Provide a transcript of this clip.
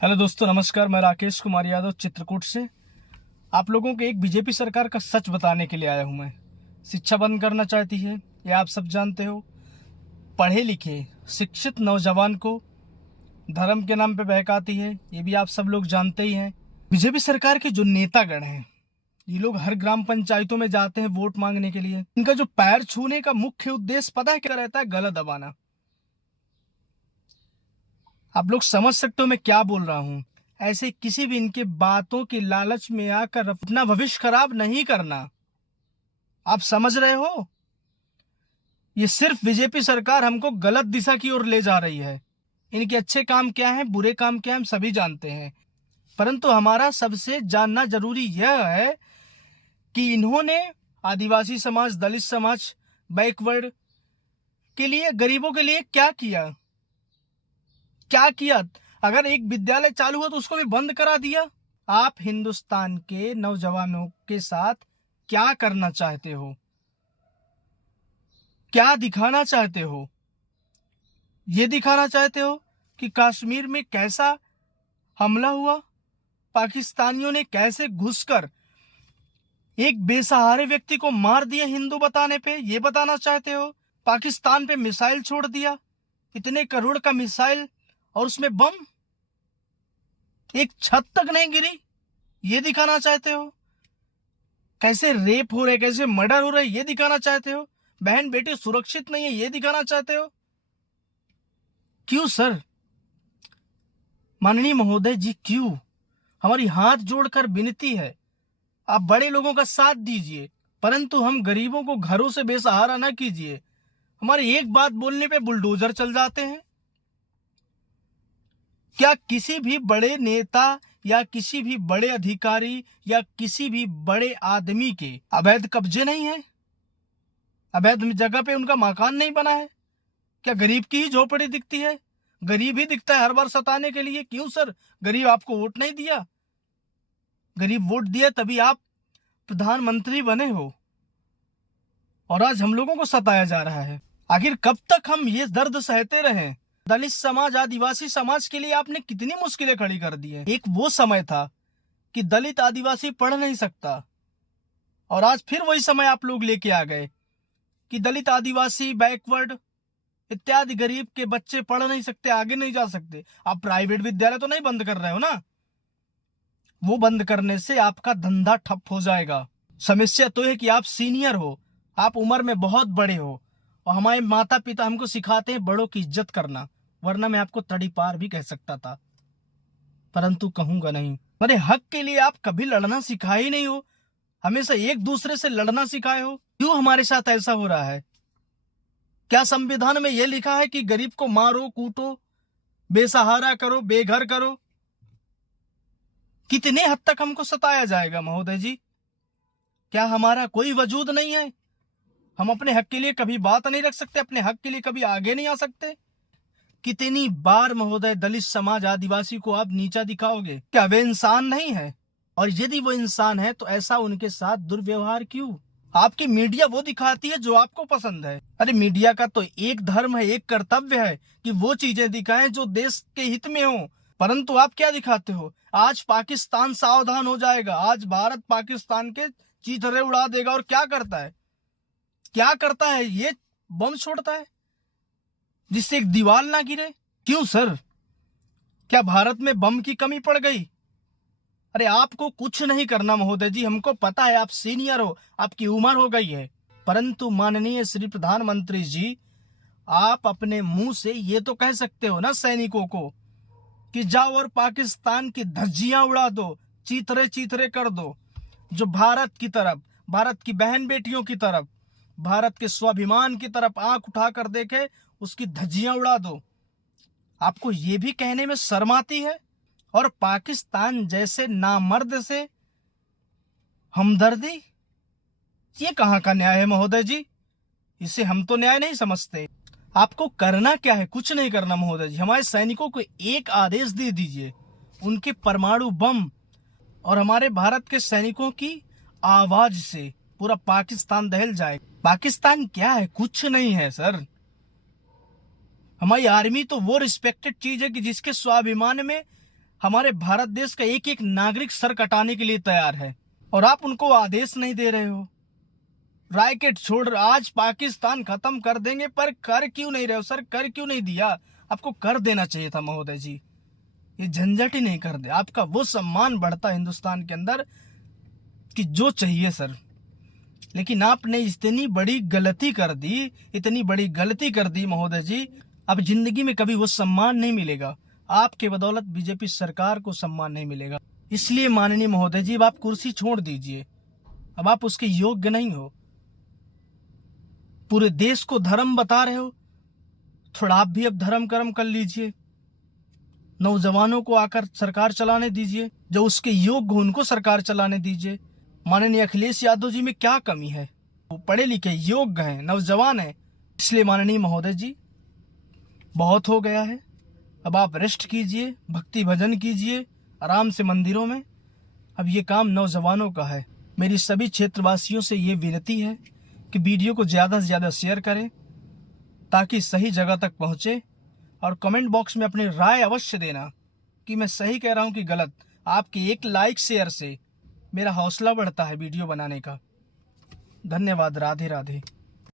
Hello दोस्तों, नमस्कार। मैं राकेश कुमार यादव चित्रकूट से आप लोगों को एक बीजेपी सरकार का सच बताने के लिए आया हूं। मैं शिक्षा बंद करना चाहती है, ये आप सब जानते हो। पढ़े लिखे शिक्षित नौजवान को धर्म के नाम पे बहकाती है, ये भी आप सब लोग जानते ही हैं। बीजेपी सरकार के जो नेतागण हैं, ये लोग हर ग्राम पंचायतों में जाते हैं वोट मांगने के लिए। इनका जो पैर छूने का मुख्य उद्देश्य पता है क्या रहता है? गला दबाना। आप लोग समझ सकते हो मैं क्या बोल रहा हूं। ऐसे किसी भी इनके बातों के लालच में आकर अपना भविष्य खराब नहीं करना। आप समझ रहे हो? ये सिर्फ बीजेपी सरकार हमको गलत दिशा की ओर ले जा रही है। इनके अच्छे काम क्या हैं, बुरे काम क्या हैं, हम सभी जानते हैं। परंतु हमारा सबसे जानना जरूरी यह है कि इन्होंने आदिवासी समाज, दलित समाज, बैकवर्ड के लिए, गरीबों के लिए क्या किया? क्या किया? अगर एक विद्यालय चालू हुआ तो उसको भी बंद करा दिया। आप हिंदुस्तान के नौजवानों के साथ क्या करना चाहते हो? क्या दिखाना चाहते हो? ये दिखाना चाहते हो कि कश्मीर में कैसा हमला हुआ, पाकिस्तानियों ने कैसे घुसकर एक बेसहारे व्यक्ति को मार दिया हिंदू बताने पे? ये बताना चाहते हो? पाकिस्तान पे मिसाइल छोड़ दिया, इतने करोड़ का मिसाइल, और उसमें बम एक छत तक नहीं गिरी, ये दिखाना चाहते हो? कैसे रेप हो रहे, कैसे मर्डर हो रहे, ये दिखाना चाहते हो? बहन बेटी सुरक्षित नहीं है, ये दिखाना चाहते हो? क्यों सर? माननीय महोदय जी, क्यों? हमारी हाथ जोड़कर विनती है, आप बड़े लोगों का साथ दीजिए, परंतु हम गरीबों को घरों से बेसहारा न कीजिए। हमारी एक बात बोलने पे बुलडोजर चल जाते हैं। क्या किसी भी बड़े नेता या किसी भी बड़े अधिकारी या किसी भी बड़े आदमी के अवैध कब्जे नहीं है? अवैध जगह पे उनका मकान नहीं बना है? क्या गरीब की ही झोपड़ी दिखती है? गरीब ही दिखता है हर बार सताने के लिए। क्यों सर? गरीब आपको वोट नहीं दिया? गरीब वोट दिया तभी आप प्रधानमंत्री बने हो, और आज हम लोगों को सताया जा रहा है। आखिर कब तक हम ये दर्द सहते रहें? दलित समाज, आदिवासी समाज के लिए आपने कितनी मुश्किलें खड़ी कर दी है। एक वो समय था कि दलित आदिवासी पढ़ नहीं सकता, और आज फिर वही समय आप लोग लेके आ गए कि दलित आदिवासी बैकवर्ड इत्यादि गरीब के बच्चे पढ़ नहीं सकते, आगे नहीं जा सकते। आप प्राइवेट विद्यालय तो नहीं बंद कर रहे हो ना? वो बंद करने से आपका धंधा ठप हो जाएगा। समस्या तो है कि आप सीनियर हो, आप उम्र में बहुत बड़े हो, और हमारे माता पिता हमको सिखाते हैं बड़ों की इज्जत करना, वरना मैं आपको तड़ीपार भी कह सकता था, परंतु कहूंगा नहीं। मेरे हक के लिए आप कभी लड़ना सिखाए ही नहीं हो, हमेशा एक दूसरे से लड़ना सिखाए हो। क्यों हमारे साथ ऐसा हो रहा है? क्या संविधान में यह लिखा है कि गरीब को मारो, कूटो, बेसहारा करो, बेघर करो? कितने हद तक हमको सताया जाएगा महोदय जी? क्या हमारा कोई वजूद नहीं है? हम अपने हक के लिए कभी बात नहीं रख सकते? अपने हक के लिए कभी आगे नहीं आ सकते? कितनी बार महोदय दलित समाज, आदिवासी को आप नीचा दिखाओगे? क्या वे इंसान नहीं है? और यदि वो इंसान है तो ऐसा उनके साथ दुर्व्यवहार क्यों? आपकी मीडिया वो दिखाती है जो आपको पसंद है। अरे मीडिया का तो एक धर्म है, एक कर्तव्य है कि वो चीजें दिखाएं जो देश के हित में हो। परंतु आप क्या दिखाते हो? आज पाकिस्तान सावधान हो जाएगा, आज भारत पाकिस्तान के चीथड़े उड़ा देगा, और क्या करता है? क्या करता है? ये बम छोड़ता है जिससे एक दीवार ना गिरे। क्यों सर? क्या भारत में बम की कमी पड़ गई? अरे आपको कुछ नहीं करना महोदय जी, हमको पता है आप सीनियर हो, आपकी उम्र हो गई है, परंतु माननीय श्री प्रधानमंत्री जी, आप अपने मुंह से ये तो कह सकते हो ना सैनिकों को कि जाओ और पाकिस्तान की धज्जियां उड़ा दो, चीथरे चीथरे कर दो। जो भारत की तरफ, भारत की बहन बेटियों की तरफ, भारत के स्वाभिमान की तरफ आंख उठाकर देखे, उसकी धज्जियां उड़ा दो। आपको ये भी कहने में शर्म आती है? और पाकिस्तान जैसे नामर्द से हमदर्दी, ये कहाँ का न्याय है महोदय जी? इसे हम तो न्याय नहीं समझते। आपको करना क्या है? कुछ नहीं करना महोदय जी। हमारे सैनिकों को एक आदेश दे दीजिए, उनके परमाणु बम और हमारे भारत के सैनिकों की आवाज से पूरा पाकिस्तान दहल जाए। पाकिस्तान क्या है? कुछ नहीं है सर। हमारी आर्मी तो वो रिस्पेक्टेड चीज है कि जिसके स्वाभिमान में हमारे भारत देश का एक एक नागरिक सर कटाने के लिए तैयार है और आप उनको आदेश नहीं दे रहे हो। रॉकेट छोड़ रहे, आज पाकिस्तान खत्म कर देंगे, पर कर क्यों नहीं रहे हो सर? कर क्यों नहीं दिया? आपको कर देना चाहिए था महोदय जी। ये झंझट ही नहीं कर दे, आपका वो सम्मान बढ़ता हिंदुस्तान के अंदर कि जो चाहिए सर। लेकिन आपने इतनी बड़ी गलती कर दी, इतनी बड़ी गलती कर दी महोदय जी, अब जिंदगी में कभी वो सम्मान नहीं मिलेगा। आपके बदौलत बीजेपी सरकार को सम्मान नहीं मिलेगा। इसलिए माननीय महोदय जी, अब आप कुर्सी छोड़ दीजिए, अब आप उसके योग्य नहीं हो। पूरे देश को धर्म बता रहे हो, थोड़ा आप भी अब धर्म कर्म कर लीजिए। नौजवानों को आकर सरकार चलाने दीजिए, जो उसके योग्य हो उनको सरकार चलाने दीजिए। माननीय अखिलेश यादव जी में क्या कमी है? वो पढ़े लिखे, योग्य हैं, नौजवान हैं। इसलिए माननीय महोदय जी, बहुत हो गया है, अब आप रेस्ट कीजिए, भक्ति भजन कीजिए आराम से मंदिरों में। अब ये काम नौजवानों का है। मेरी सभी क्षेत्रवासियों से ये विनती है कि वीडियो को ज़्यादा से ज़्यादा शेयर करें ताकि सही जगह तक पहुँचे, और कमेंट बॉक्स में अपनी राय अवश्य देना कि मैं सही कह रहा हूँ कि गलत। आपके एक लाइक शेयर से मेरा हौसला बढ़ता है वीडियो बनाने का। धन्यवाद। राधे राधे।